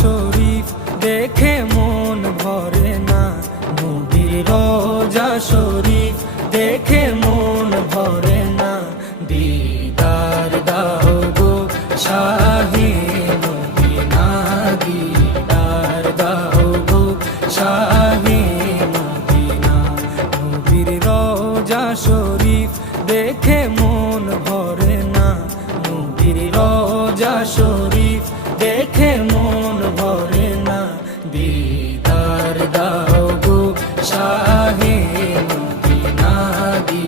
শরীফ দেখে মন ভরে না, নবীর রওজা শরীফ দেখে মন ভরে না। দিদার দাও গো শাহে মদিনা, দিদার দাও গো শাহে মদিনা। নবীর রওজা শরীফ দেখে মন ভরে না, নবীর রওজা শরীফ